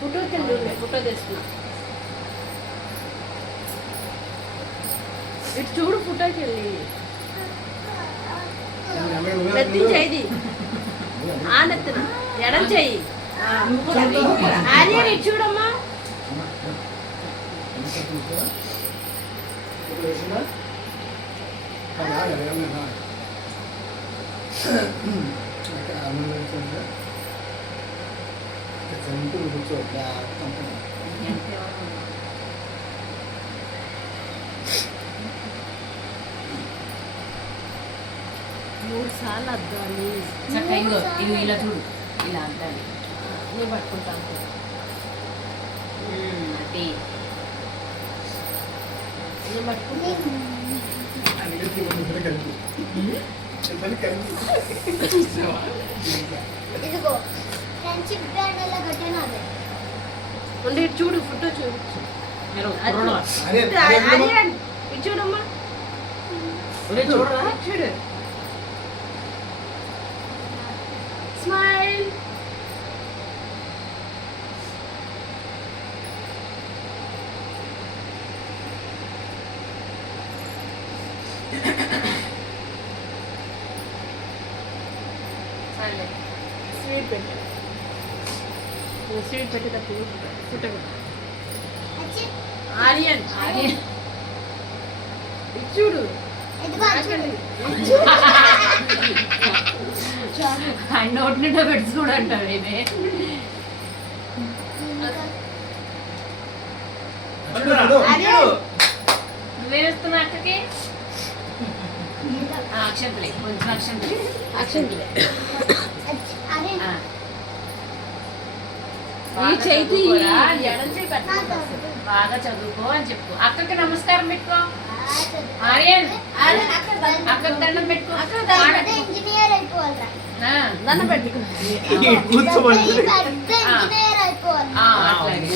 Photo తెస్తున్నా. ఇటు చూడు ఫోటోకి వెళ్ళి నెత్తి చేయి ఆ నెత్తిన ఎడం చెయ్యి. ఆర్యన్ ఇటు చూడమ్మా. మూడు సార్లు అద్దాలి. చక్కగా ఇది ఇలా చూడు, ఇలా అద్దాలి. నేను పట్టుకుంటాను. అది నేను పట్టుకుంటాను. ఇదిగో ఫ్రెండ్షిప్ బ్యాండ్ అలా కట్టాను. అదే ఉండి ఇటు చూడు ఫోటో చూడు. ఆర్యన్ ఇటు చూడమ్మా. చూడరా చూడు. స్మైల్. స్వీట్ పెట్టు. స్వీట్ పెట్టేటప్పుడు ఫోటో వచ్చి ఆర్యన్ ఆర్యన్ ఇటు చూడు. ఇదిగో చూడు. ఆయన నోటి నిండా పెట్టి చూడంటారు ఇదే. నువ్వేస్తున్నా అక్కకి అక్షంతలే, కొంచెం అక్షంతలే. అక్షంతలే. అరే ఈ చేతి ఎడం చేయి పెట్టు. బాగా చదువుకో అని చెప్పు. అక్కకి నమస్కారం పెట్టుకో. ఆర్యన్ అక్కకి దండం పెట్టుకో. ఇంజనీర్ అయిపోవాలరా. దండం పెట్టుకో. ఇంజనీర్ అయిపోవాలి. అట్లాగే